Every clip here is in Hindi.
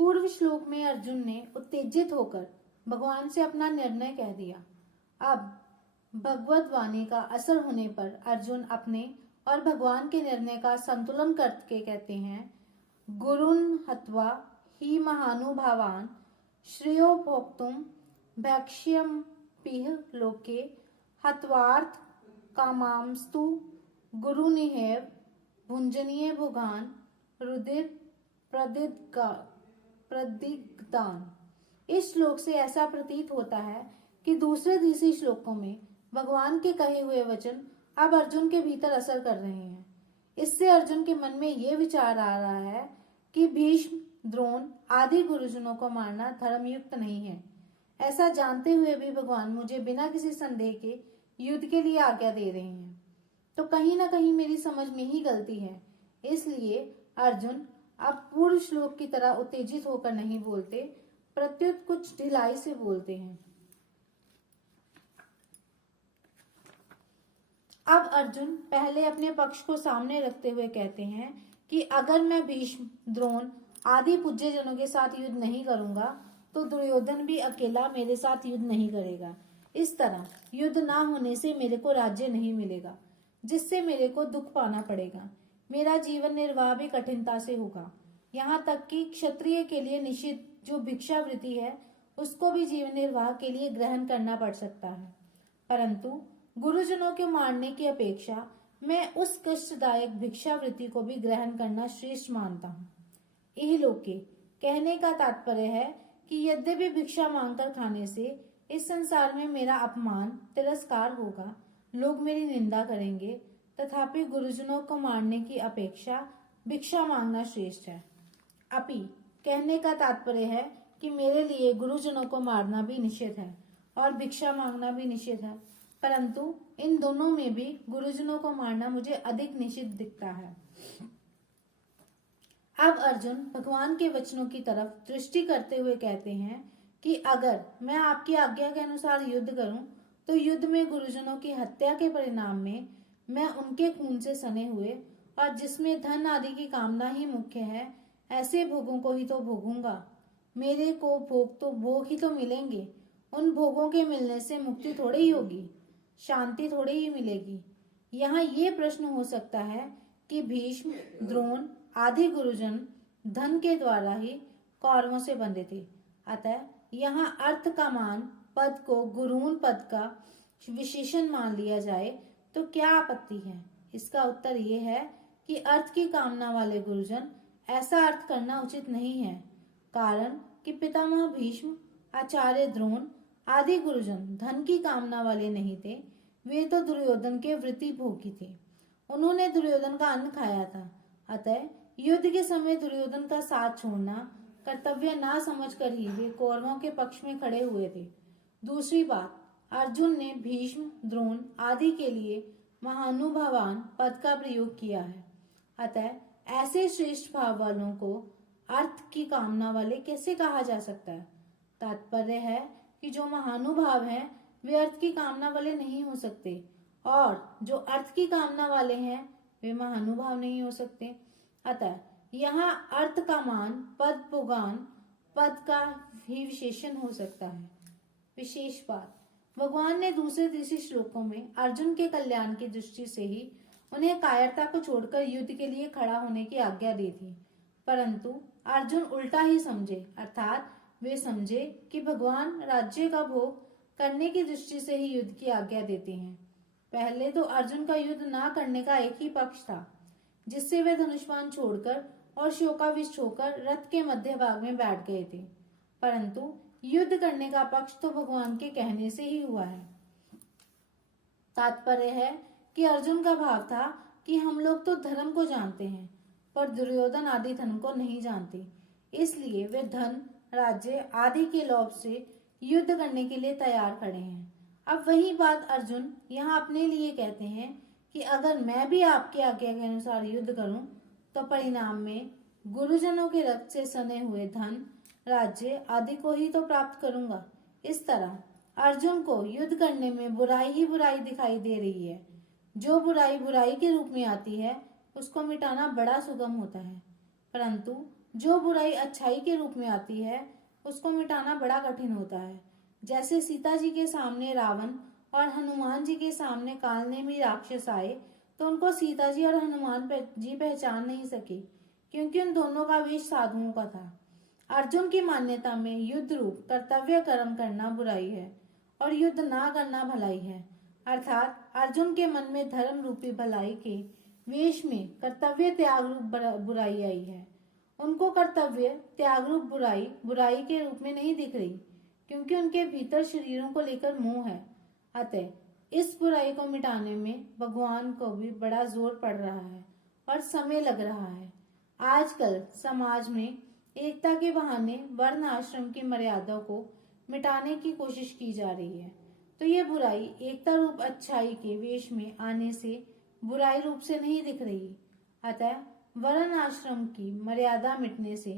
पूर्व श्लोक में अर्जुन ने उत्तेजित होकर भगवान से अपना निर्णय कह दिया। अब भगवत वाणी का असर होने पर अर्जुन अपने और भगवान के निर्णय का संतुलन करके कहते हैं, गुरुन हत्वा ही महानुभावान श्रेयो भोक्तुम भक्ष्यमपीह लोके हत्वार्थ कामांस्तु गुरुनिहेव भुंजनीय भोगान रुदिर प्रदिग्धान। इस श्लोक से ऐसा प्रतीत होता है कि दूसरे तीसरे श्लोकों में भगवान के कहे हुए वचन अब अर्जुन के भीतर असर कर रहे हैं। इससे अर्जुन के मन में ये विचार आ रहा है कि भीष्म, द्रोण आदि गुरुजनों को मारना धर्मयुक्त नहीं है। ऐसा जानते हुए भी भगवान मुझे बिना किसी संदेह के युद्ध के लिए आज्ञा दे रहे हैं, तो कहीं ना कहीं मेरी समझ में ही गलती है। इसलिए अर्जुन अब पूर्व श्लोक की तरह उत्तेजित होकर नहीं बोलते, प्रत्युत कुछ ढिलाई से बोलते हैं। अब अर्जुन पहले अपने पक्ष को सामने रखते हुए कहते हैं कि अगर मैं भीष्म, द्रोण आदि पूज्य जनों के साथ युद्ध नहीं करूंगा तो दुर्योधन भी अकेला मेरे साथ युद्ध नहीं करेगा। इस तरह युद्ध ना होने से मेरे को राज्य नहीं मिलेगा, जिससे मेरे को दुख पाना पड़ेगा। मेरा जीवन निर्वाह भी कठिनता से होगा। यहाँ तक कि क्षत्रिय के लिए निषिद्ध जो भिक्षावृत्ति है उसको भी जीवन निर्वाह के लिए ग्रहण करना पड़ सकता है। परंतु गुरुजनों के मारने की अपेक्षा मैं उस कष्टदायक भिक्षावृत्ति को भी ग्रहण करना श्रेष्ठ मानता हूँ। यह लोके कहने का तात्पर्य है कि यद्यपि भिक्षा मांगकर खाने से इस संसार में मेरा अपमान, तिरस्कार होगा, लोग मेरी निंदा करेंगे, तथापि गुरुजनों को मारने की अपेक्षा भिक्षा मांगना श्रेष्ठ है। अपि कहने का तात्पर्य है कि मेरे लिए गुरुजनों को मारना भी निषेध है और भिक्षा मांगना भी निषेध है, परंतु इन दोनों में भी गुरुजनों को मारना मुझे अधिक निषिद्ध दिखता है। अब अर्जुन भगवान के वचनों की तरफ दृष्टि करते हुए कहते हैं कि अगर मैं आपकी आज्ञा के अनुसार युद्ध करूं तो युद्ध में गुरुजनों की हत्या के परिणाम में मैं उनके खून से सने हुए और जिसमें धन आदि की कामना ही मुख्य है, ऐसे भोगों को ही तो भोगूंगा। मेरे को भोग ही तो मिलेंगे। उन भोगों के मिलने से मुक्ति थोड़ी ही होगी, शांति थोड़ी ही मिलेगी। यहाँ ये प्रश्न हो सकता है कि भीष्म, द्रोण आदि गुरुजन धन के द्वारा ही कौरवों से बंधे थे, अतः यहाँ अर्थ का मान पद को गुरून पद का विशेषण मान लिया जाए तो क्या आपत्ति है? इसका उत्तर ये है कि अर्थ की कामना वाले गुरुजन ऐसा अर्थ करना उचित नहीं है। कारण कि पितामह भीष्म, आचार्य द्रोण आदि गुरुजन धन की कामना वाले नहीं थे। वे तो दुर्योधन के वृत्ति भोगी थे। उन्होंने दुर्योधन का अन्न खाया था, अतः युद्ध के समय दुर्योधन का साथ छोड़ना कर्तव्य ना समझकर ही वे कौरवों के पक्ष में खड़े हुए थे। दूसरी बात, अर्जुन ने भीष्म, द्रोण आदि के लिए महानुभावान पद का प्रयोग किया है, अतः ऐसे श्रेष्ठ भाव वालों को अर्थ की कामना वाले कैसे कहा जा सकता है? तात्पर्य है कि जो महानुभाव हैं वे अर्थ की कामना वाले नहीं हो सकते, और जो अर्थ की कामना वाले हैं वे महानुभाव नहीं हो सकते। अतः यहाँ अर्थ का मान पद पुगान पद का ही विशेषण हो सकता है। विशेष बात, भगवान ने दूसरे तीसरे श्लोकों में अर्जुन के कल्याण की दृष्टि से ही उन्हें कायरता को छोड़कर युद्ध के लिए खड़ा होने की आज्ञा दी थी, परंतु अर्जुन उल्टा ही समझे, अर्थात वे समझे कि भगवान राज्य का भोग करने की दृष्टि से ही युद्ध की आज्ञा देते हैं। पहले तो अर्जुन का युद्ध ना करने का एक ही पक्ष था, जिससे वे धनुष्मान छोड़कर और शोकाविष्ट होकर रथ के मध्य भाग में बैठ गए थे, परंतु युद्ध करने का पक्ष तो भगवान के कहने से ही हुआ है। तात्पर्य है कि अर्जुन का भाव था कि हम लोग तो धर्म को जानते हैं पर दुर्योधन आदि धन को नहीं जानते, इसलिए वे धन, राज्य आदि के लोभ से युद्ध करने के लिए तैयार खड़े हैं। अब वही बात अर्जुन यहाँ अपने लिए कहते हैं कि अगर मैं भी आपकी आज्ञा के अनुसार युद्ध करूं तो परिणाम में गुरुजनों के रक्त से सने हुए धन, राज्य आदि को ही तो प्राप्त करूंगा। इस तरह अर्जुन को युद्ध करने में बुराई ही बुराई दिखाई दे रही है। जो बुराई बुराई के रूप में आती है उसको मिटाना बड़ा सुगम होता है, परंतु जो बुराई अच्छाई के रूप में आती है उसको मिटाना बड़ा कठिन होता है। जैसे सीता जी के सामने रावण और हनुमान जी के सामने कालनेमी राक्षस आए तो उनको सीता जी और हनुमान जी पहचान नहीं सके, क्योंकि उन दोनों का वेश साधुओं का था। अर्जुन की मान्यता में युद्ध रूप कर्तव्य कर्म करना बुराई है और युद्ध ना करना भलाई है। अर्थात अर्जुन के मन में धर्म रूपी भलाई के वेश में कर्तव्य त्याग रूप बुराई आई है। उनको कर्तव्य त्याग रूप बुराई बुराई के रूप में नहीं दिख रही, क्योंकि उनके भीतर शरीरों को लेकर मोह है। अतः इस बुराई को मिटाने में भगवान को भी बड़ा जोर पड़ रहा है और समय लग रहा है। आजकल समाज में एकता के बहाने वर्ण आश्रम की मर्यादा को मिटाने की कोशिश की जा रही है। तो ये बुराई एकता रूप अच्छाई के वेश में आने से बुराई रूप से नहीं दिख रही। अतः वर्ण आश्रम की मर्यादा मिटने से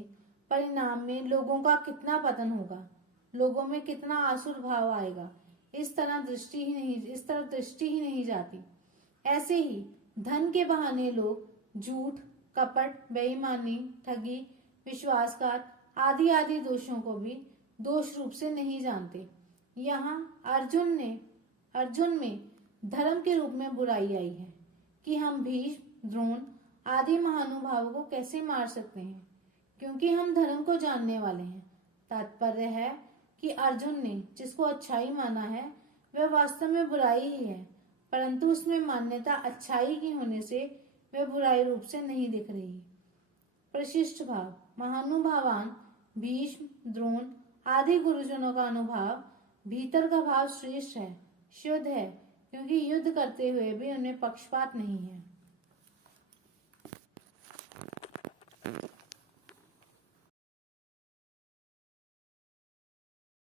परिणाम में लोगों का कितना पतन होगा, लोगों में कितना आसुर भाव आएगा, इस तरफ दृष्टि ही नहीं जाती। ऐसे ही धन के बहाने लोग झूठ, कपट, बेईमानी, ठगी, विश्वासघात आदि आदि दोषों को भी दोष रूप से नहीं जानते। यहाँ अर्जुन में धर्म के रूप में बुराई आई है कि हम भीष्म, द्रोण आदि महानुभावों को कैसे मार सकते हैं, क्योंकि हम धर्म को जानने वाले हैं। तात्पर्य है कि अर्जुन ने जिसको अच्छाई माना है वह वास्तव में बुराई ही है, परंतु उसमें मान्यता अच्छाई की होने से वह बुराई रूप से नहीं दिख रही। प्रशिष्ट भाव महानुभावान भीष्म, द्रोण आदि गुरुजनों का अनुभाव भीतर का भाव श्रेष्ठ है, शुद्ध है, क्योंकि युद्ध करते हुए भी उनमें पक्षपात नहीं है।